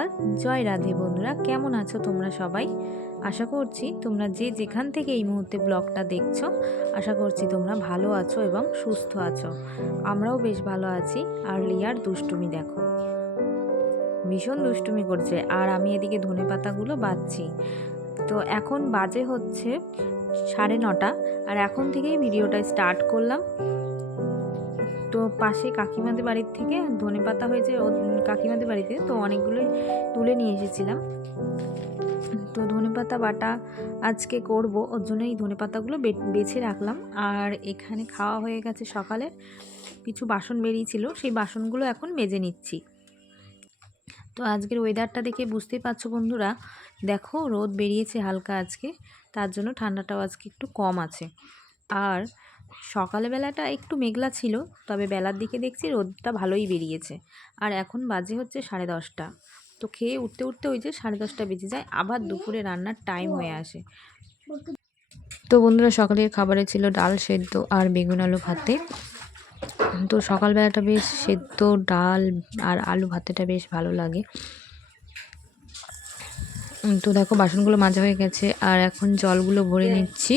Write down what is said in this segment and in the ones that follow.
সকাল জয় রাধে বন্ধুরা, কেমন আছো তোমরা সবাই? আশা করছি তোমরা যে যেখান থেকে এই মুহূর্তে ব্লগটা দেখছ, আশা করছি তোমরা ভালো আছো এবং সুস্থ আছো। আমরাও বেশ ভালো আছি, আর লিয়ার দুষ্টুমি দেখো। ভীষণ দুষ্টুমি করছে, আর আমি এদিকে ধনে পাতাগুলো বাচ্ছি। তো এখন বাজে হচ্ছে সাড়ে নটা, আর এখন থেকেই ভিডিওটা স্টার্ট করলাম। তো পাশে কাকিমাদের বাড়ির থেকে ধনে পাতা হয়েছে কাকিমাদের বাড়িতে, তো অনেকগুলোই তুলে নিয়ে এসেছিলাম। তো ধনে পাতা বাটা আজকে করব, ওর জন্য এই ধনে পাতাগুলো বেছে রাখলাম। আর এখানে খাওয়া হয়ে গেছে সকালে। কিছু বাসন বেরিয়েছিল, সেই বাসনগুলো এখন মেজে নিচ্ছি। তো আজকের ওয়েদারটা দেখে বুঝতেই পারছ বন্ধুরা, দেখো রোদ বেরিয়েছে হালকা আজকে, তার জন্য ঠান্ডাটাও আজকে একটু কম আছে। আর সকালে বেলাটা একটু মেঘলা ছিল, তবে বেলার দিকে দেখছি রোদটা ভালোই বেরিয়েছে। আর এখন বাজে হচ্ছে সাড়ে দশটা। তো খেয়ে উঠতে উঠতে ওই যে সাড়ে দশটা বেজে যায়, আবার দুপুরে রান্নার টাইম হয়ে আসে। তো বন্ধুরা, সকালের খাবারে ছিল ডাল সেদ্ধ আর বেগুন আলু ভাতে। তো সকালবেলাটা বেশ সেদ্ধ ডাল আর আলু ভাতেটা বেশ ভালো লাগে। তো দেখো, বাসনগুলো মাজা হয়ে গেছে, আর এখন জলগুলো ভরে নিচ্ছি।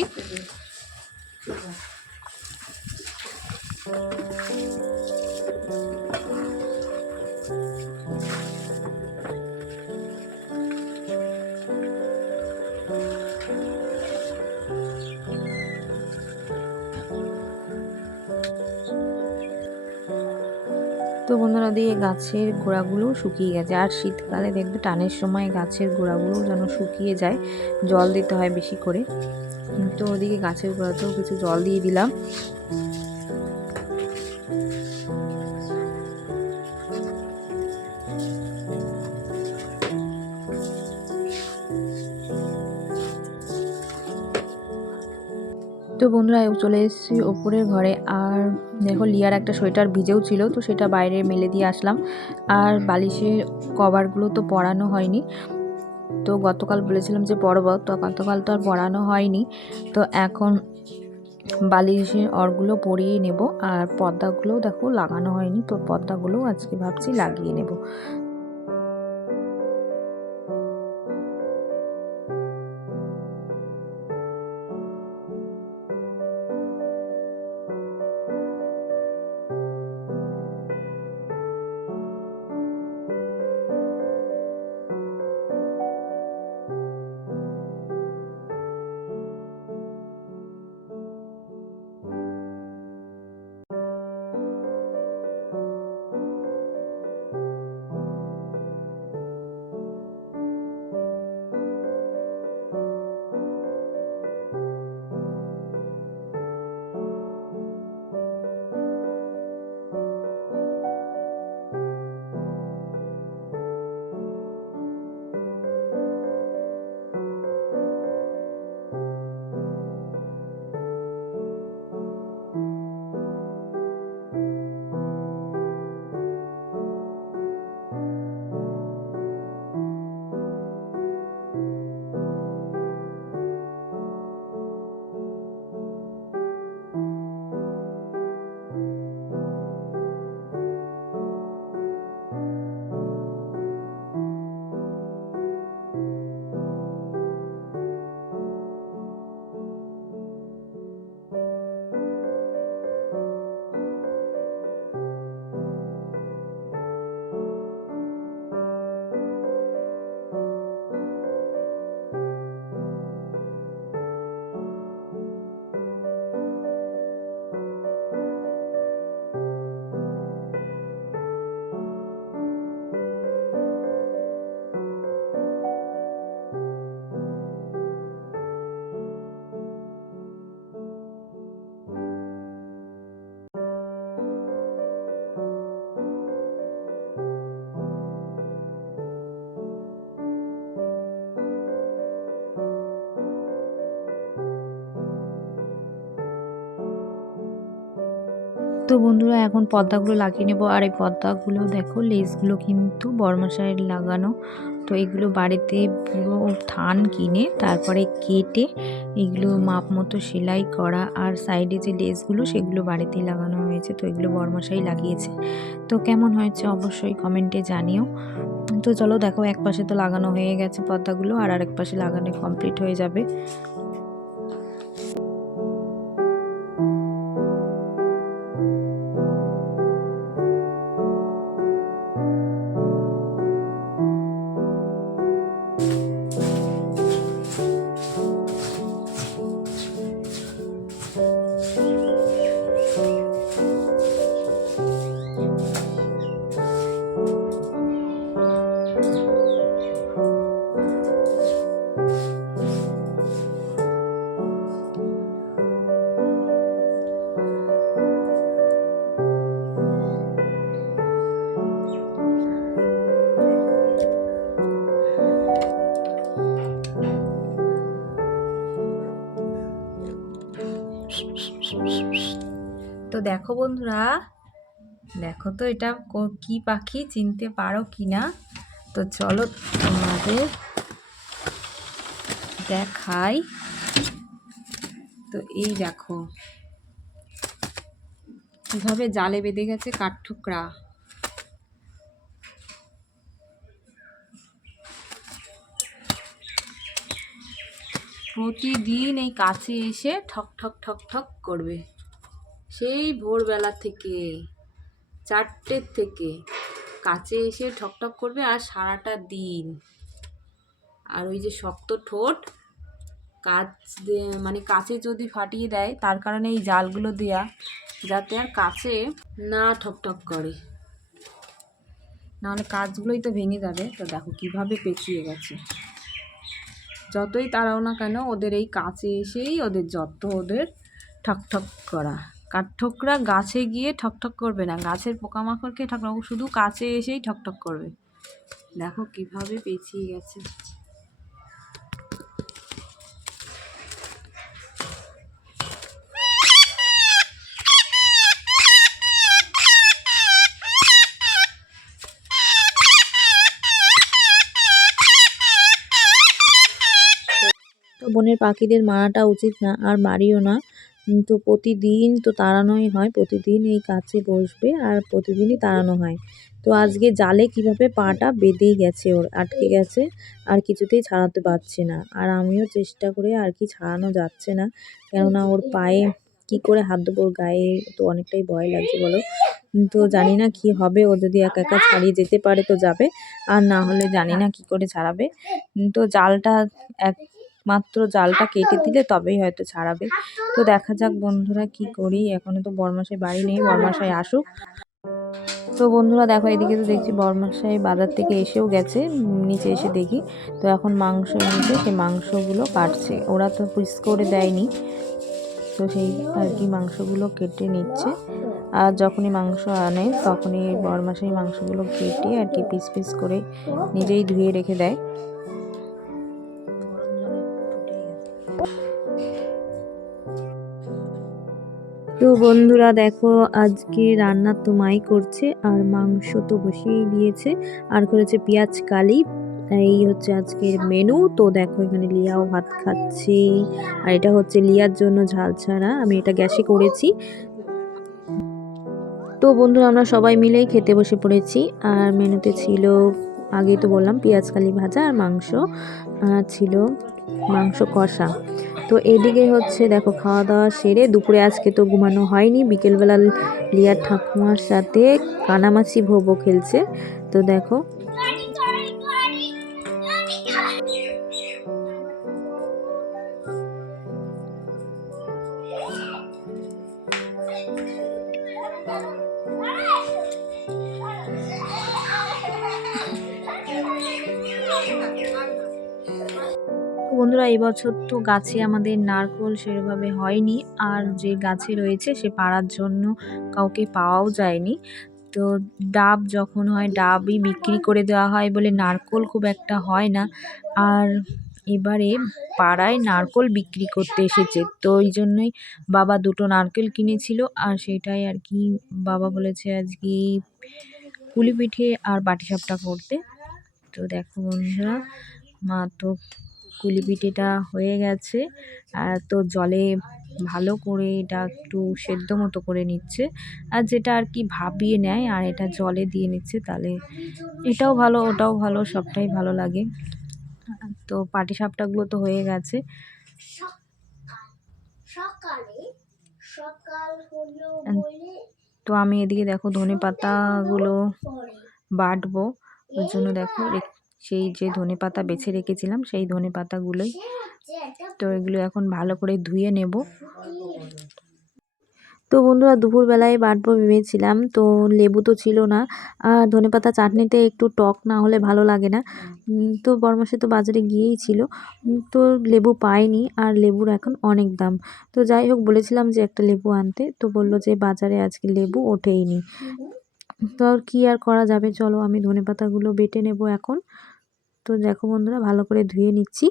তো বন্ধুরা, দিয়ে গাছের গোড়াগুলো শুকিয়ে গেছে। আর শীতকালে দেখবে টানের সময় গাছের গোড়াগুলো যেন শুকিয়ে যায়, জল দিতে হয় বেশি করে। তো ওদিকে গাছের গোড়াতেও কিছু জল দিয়ে দিলাম। বন্ধুরা চলে এসেছি ওপরের ঘরে। আর দেখো লিয়ার একটা সোয়েটার ভিজেও ছিল তো সেটা বাইরে মেলে দিয়ে আসলাম। আর বালিশের কভারগুলো তো পরানো হয়নি। তো গতকাল বলেছিলাম যে পরব তো গতকাল তো আর পরানো হয়নি। তো এখন বালিশের অরগুলো পরিয়ে নেব। আর পর্দাগুলোও দেখো লাগানো হয়নি তো পর্দাগুলোও আজকে ভাবছি লাগিয়ে নেব। তো বন্ধুরা, এখন পর্দাগুলো লাগিয়ে নেব। আর এই পর্দাগুলো দেখো, লেসগুলো কিন্তু বর্মশাইয়ের লাগানো। তো এগুলো বাড়িতে পুরো থান কিনে তারপরে কেটে এগুলো মাপ মতো সেলাই করা আর সাইডে যে লেসগুলো, সেগুলো বাড়িতেই লাগানো হয়েছে। তো এগুলো বর্মশাই লাগিয়েছে। তো কেমন হয়েছে অবশ্যই কমেন্টে জানিও। তো চলো দেখো এক পাশে তো লাগানো হয়ে গেছে পর্দাগুলো আর আরেক পাশে লাগানো কমপ্লিট হয়ে যাবে। দেখো বন্ধুরা, দেখো তো এটা কো- পাখি চিনতে পারো কি না তো চলো তোমাদের দেখাই। তো এই দেখো, কীভাবে জালে বেঁধে গেছে কাঠঠোকরা। প্রতিদিন এই কাছে এসে ঠক ঠক ঠক ঠক করবে। সেই ভোরবেলা থেকে, চারটের থেকে কাছে এসে ঠকঠক করবে আর সারাটা দিন। আর ওই যে শক্ত ঠোঁট, কাচ মানে কাছে যদি ফাটিয়ে দেয়, তার কারণে এই জালগুলো দেয়া, যাতে আর কাছে না ঠকঠক করে। নাহলে কাজগুলোই তো ভেঙে যাবে। তো দেখো কীভাবে পেঁচিয়ে গেছে। যতই তাড়াও না কেন, ওদের এই কাছে এসেই ওদের যত ওদের ঠকঠক করা। কাঠঠোকরা গাছে গিয়ে ঠকঠক করবে না। গাছের পোকামাকড়কে ঠকঠক শুধু কাছে এসেই ঠকঠক করবে। দেখো কীভাবে পেঁচিয়ে গেছে। বনের পাখিদের মারাটা উচিত না, আর মারিও না। তো প্রতিদিন তো তাড়ানোই হয়, প্রতিদিন এই কাছে বসবে আর প্রতিদিনই তাড়ানো হয়। তো আজকে জালে কীভাবে পাটা বেঁধেই গেছে ওর, আটকে গেছে, আর কিছুতেই ছাড়াতে পারছে না। আর আমিও চেষ্টা করে আর কি ছাড়ানো যাচ্ছে না, কেননা ওর পায়ে কি করে হাত দেবো ওর গায়ে তো অনেকটাই ভয় লাগছে বলো। তো জানি না কি হবে, ও যদি একা একা ছাড়িয়ে যেতে পারে তো যাবে, আর না হলে জানি না কি করে ছাড়াবে। তো জালটা এক মাত্র জালটা কেটে দিলে তবেই হয়তো ছাড়াবে। তো দেখা যাক বন্ধুরা কি করি। এখনও তো বরমাসাই বাড়ি নেই বরমাসাই আসুক। তো বন্ধুরা দেখো এদিকে তো দেখছি বরমাসাই বাজার থেকে এসেও গেছে নিচে এসে দেখি। তো এখন মাংস এনেছে সে মাংসগুলো কাটছে। ওরা তো পিস করে দেয়নি। তো সেই আর কি মাংসগুলো কেটে নিচ্ছে। আর যখনই মাংস আনে তখনই বরমাসাই মাংসগুলো কেটে আর কি পিস পিস করে নিজেই ধুয়ে রেখে দেয়। তো বন্ধুরা দেখো, আজকে রান্না তো মাই করছে, আর মাংস তো বসিয়েই দিয়েছে, আর করেছে পেঁয়াজ, কালি। এই হচ্ছে আজকের মেনু তো দেখো এখানে লিয়াও ভাত খাচ্ছে। আর এটা হচ্ছে লিয়ার জন্য ঝাল ছাড়া, আমি এটা গ্যাসে করেছি। তো বন্ধুরা, আমরা সবাই মিলেই খেতে বসে পড়েছি, আর মেনুতে ছিল আগেই তো বললাম পেঁয়াজ, কালি ভাজা আর মাংস ছিল মাংস কষা। তো এদিকে হচ্ছে দেখো খাওয়া দাওয়া সেরে দুপুরে আজকে তো ঘুমানো হয়নি। বিকেলবেলা লিয়ার ঠাকুমার সাথে কানামাছি ভোবো খেলছে। তো দেখো বন্ধুরা এবছর তো গাছে আমাদের নারকোল সেরকমভাবে হয়নি। আর যে গাছে রয়েছে, সে পাড়ার জন্য কাউকে পাওয়াও যায়নি। তো ডাব যখন হয়, ডাবই বিক্রি করে দেওয়া হয় বলে নারকোল খুব একটা হয় না। আর এবারে পাড়ায় নারকোল বিক্রি করতে এসেছে। তো ওই জন্যই বাবা দুটো নারকেল কিনেছিল। আর সেটাই আর কি বাবা বলেছে আজকে পুলি পিঠে আর পাটিসাপটা করতে। তো দেখো বন্ধুরা, মা তো কুলি পিঠেটা হয়ে গেছে। আর তো জলে ভালো করে এটা একটু সেদ্ধ মতো করে নিচ্ছে। আর যেটা আর কি ভাবিয়ে নেয় আর এটা জলে দিয়ে নিচ্ছে তাহলে এটাও ভালো ওটাও ভালো সবটাই ভালো লাগে। তো পাটিসাপটাগুলো তো হয়ে গেছে। তো আমি এদিকে দেখো ধনে পাতাগুলো বাটবো। ওর জন্য দেখো সেই যে ধনে পাতা বেছে রেখেছিলাম, সেই ধনে পাতাগুলোই তো এগুলো এখন ভালো করে ধুয়ে নেব। তো বন্ধুরা, দুপুরবেলায় বাটবো ভেবেছিলাম, তো লেবু তো ছিল না। আর ধনেপাতা চাটনিতে একটু টক না হলে ভালো লাগে না। তো বরমাসে তো বাজারে গিয়েই ছিল। তো লেবু পাইনি আর লেবুর এখন অনেক দাম। তো যাই হোক, বলেছিলাম যে একটা লেবু আনতে, তো বলল যে বাজারে আজকে লেবু ওঠেইনি। তো কী আর করা যাবে? চলো আমি ধনেপাতাগুলো বেটে নেব এখন। তো দেখো বন্ধুরা ভালো করে ধুয়ে নিচ্ছি।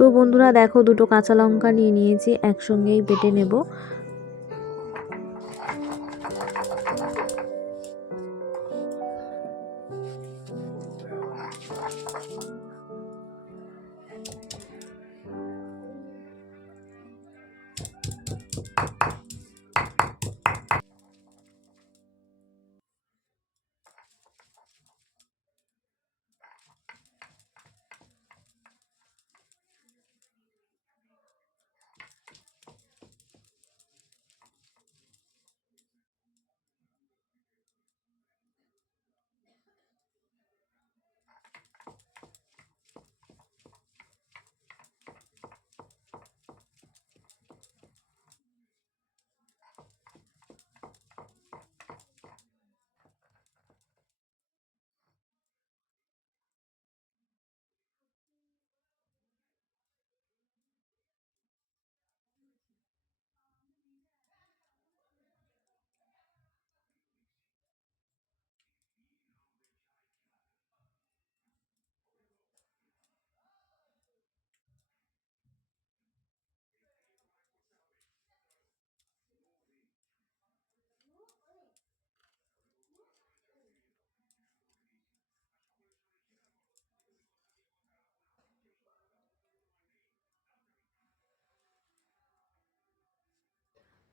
তো বন্ধুরা দেখো দুটো কাঁচা লঙ্কা নিয়ে নিয়েছি একসঙ্গেই বেটে নেব।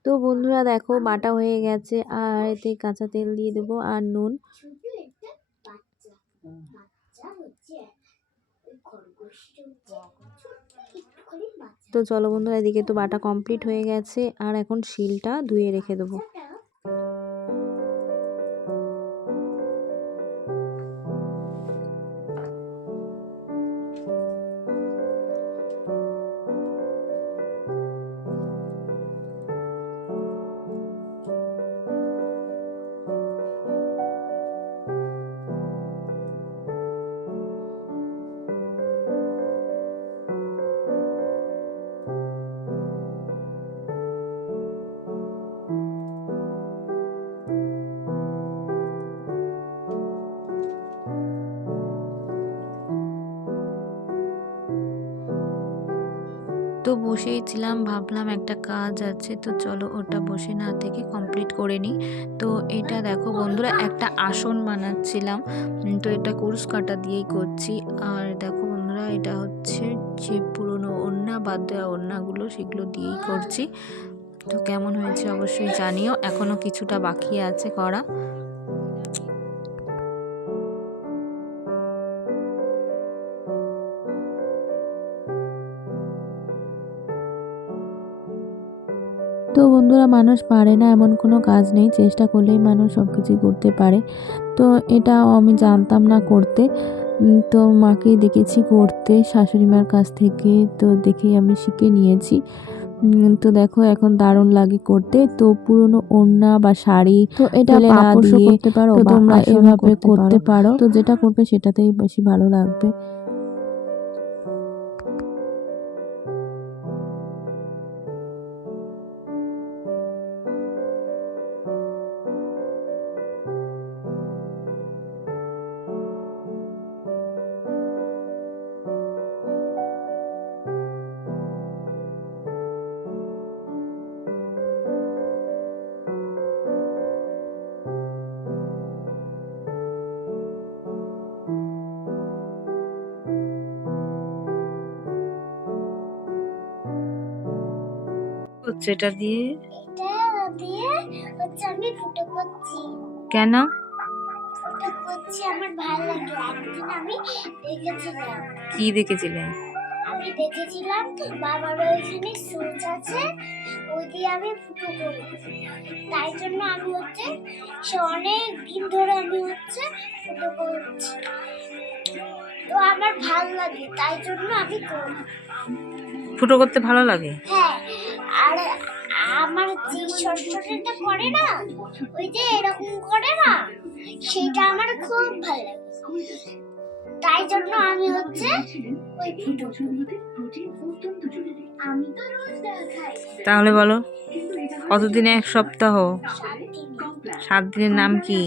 তো বন্ধুরা দেখো বাটা হয়ে গেছে, আর এতে কাঁচা তেল দিয়ে দেবো আর নুন। তো চলো বন্ধুরা, এদিকে তো বাটা কমপ্লিট হয়ে গেছে, আর এখন শিলটা ধুয়ে রেখে দেবো। তো বসেই ছিলাম, ভাবলাম একটা কাজ আছে, তো চলো ওটা বসে না থেকে কমপ্লিট করে নিই। তো এটা দেখো বন্ধুরা, একটা আসন বানাচ্ছিলাম। তো এটা কুরুশ কাটা দিয়েই করছি। আর দেখো বন্ধুরা, এটা হচ্ছে যে পুরনো ওড়না, বাদ দেওয়া ওড়নাগুলো সেগুলো দিয়েই করছি। তো কেমন হয়েছে অবশ্যই জানিও এখনও কিছুটা বাকি আছে করা। বন্ধুরা মানুষ পারে না এমন কোনো কাজ নেই। চেষ্টা করলেই মানুষ সব কিছুই করতে পারে। তো এটা আমি জানতাম না করতে। তো মাকে দেখেছি করতে। শাশুড়ি মার কাছ থেকে তো দেখেই আমি শিখে নিয়েছি। তো দেখো এখন দারুণ লাগে করতে। তো পুরনো ওড়না বা শাড়ি তো এটা দিয়ে করতে পারো তোমরা এভাবে করতে পারো। তো যেটা করবে সেটাতেই বেশি ভালো লাগবে। হচ্ছে এটা দিয়ে? এটা দিয়ে হচ্ছে আমি ফুটো করছি। কেন? ফুটো করছি আমার ভালো লাগে। একদিন আমি দেখেছিলাম। কি দেখেছিলে? আমি দেখেছিলাম বাবার ওইখানে সুচ আছে ওই দিয়ে আমি ফুটো করি তাই জন্য আমি হচ্ছে সে অনেক দিন ধরে আমি হচ্ছে ফুটো করছি। তো আমার ভালো লাগে তাই জন্য আমি করি। ফুটো করতে ভালো লাগে? হ্যাঁ আর আমার যে করে না ওই যে এরকম করে না সেটা আমার খুব ভালো লাগে। তাই জন্য আমি হচ্ছে ওই ফুটো আমি তো রোজ তাহলে বলো কতদিনে এক সপ্তাহ? সাত দিনের নাম কি?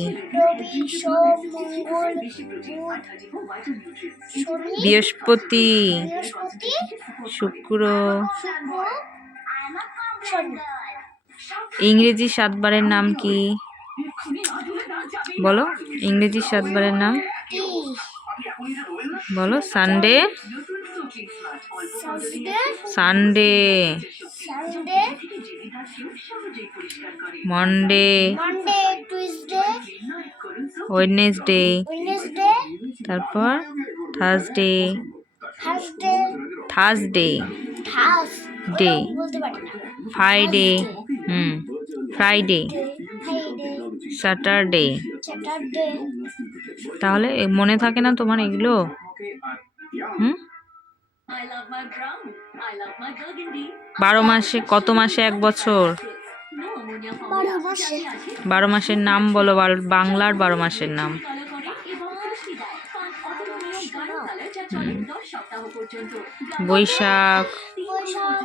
বৃহস্পতি শুক্র ইংরেজি সাতবারের নাম কি? বলো ইংরেজি সাতবারের নাম? বলো সানডে? সানডে। মন্ডে। ওয়েডনেসডে। তারপর Thursday. Thursday Thursday. Thursday Friday hmm Friday Friday Saturday তাহলে এ মনে থাকে না তোমার এগুলো? হুম? বারো মাসে কত মাসে? এক বছর। বারো বারো মাসের নাম বলো বারো- বাংলার বারো মাসের নাম। বৈশাখ। বৈশাখ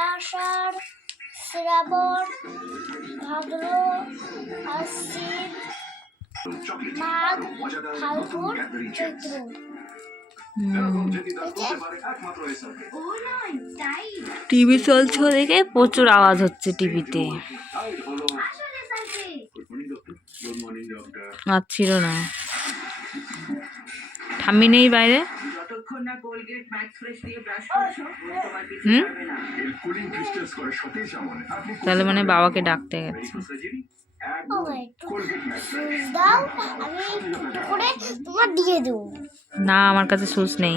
আষাঢ় শ্রাবণ ভাদ্র আশ্বিন মাঘ ফাল্গুন চৈত্র। টিভি চলছে দেখে প্রচুর আওয়াজ হচ্ছে টিভিতে। আর ছিল না। ঠাম্মি নেই বাইরে। হুম? তাহলে মানে বাবাকে ডাকতে গেছে। বাবা, একটু সুইচ দাও আমি একটু করে তোমার দিয়ে দেবো। না আমার কাছে সুস নেই।